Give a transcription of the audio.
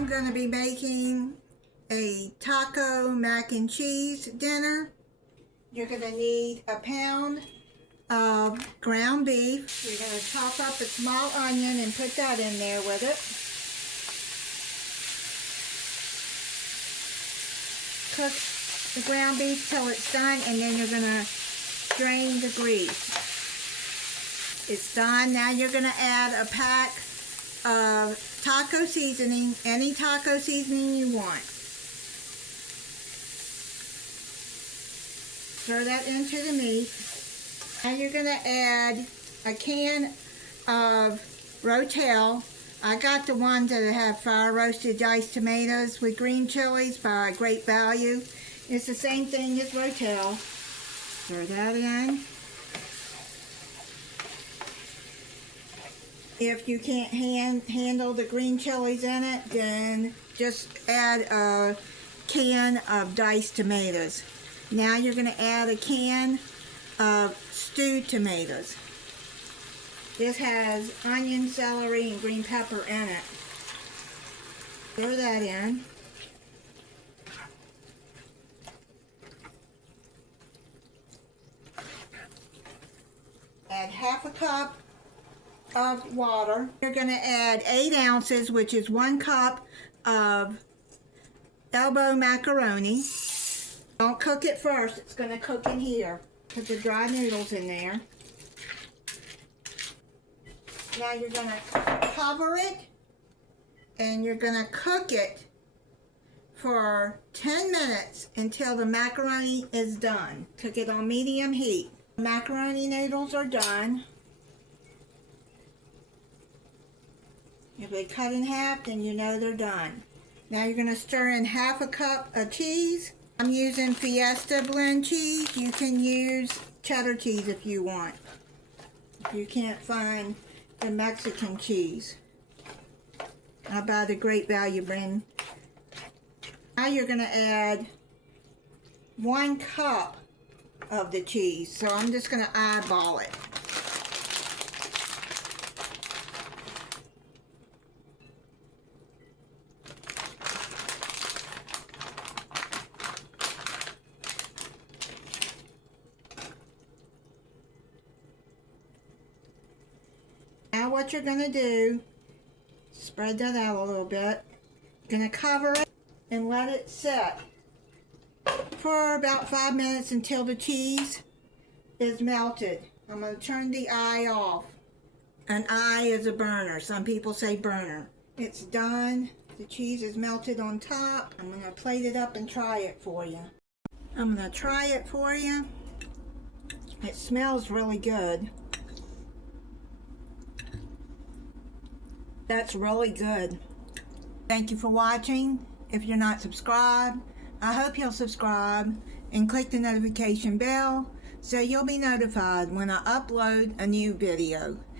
I'm going to be making a taco mac and cheese dinner. You're going to need a pound of ground beef. You're going to chop up a small onion and put that in there with it. Cook the ground beef till it's done, and then you're going to drain the grease. It's done. Now you're going to add a pack of taco seasoning, any taco seasoning you want. Throw that into the meat. Now you're going to add a can of Rotel. I got the ones that have fire roasted diced tomatoes with green chilies by Great Value. It's the same thing as Rotel. Throw that in. If you can't handle the green chilies in it, then just add a can of diced tomatoes. Now you're going to add a can of stewed tomatoes. This has onion, celery, and green pepper in it. Throw that in. Add half a cup of water. You're going to add 8 ounces, which is 1 cup of elbow macaroni. Don't cook it first. It's going to cook in here. Put the dry noodles in there. Now you're going to cover it, and you're going to cook it for 10 minutes until the macaroni is done. Cook it on medium heat. Macaroni noodles are done. If they cut in half, then you know they're done. Now you're going to stir in half a cup of cheese. I'm using Fiesta blend cheese. You can use cheddar cheese if you want. If you can't find the Mexican cheese, I buy the Great Value brand. Now you're going to add 1 cup of the cheese. So I'm just going to eyeball it. Now what you're going to do, spread that out a little bit. You're going to cover it and let it sit for about 5 minutes until the cheese is melted. I'm going to turn the eye off. An eye is a burner. Some people say burner. It's done. The cheese is melted on top. I'm going to plate it up and try it for you. I'm going to try it for you. It smells really good. That's really good. Thank you for watching. If you're not subscribed, I hope you'll subscribe and click the notification bell so you'll be notified when I upload a new video.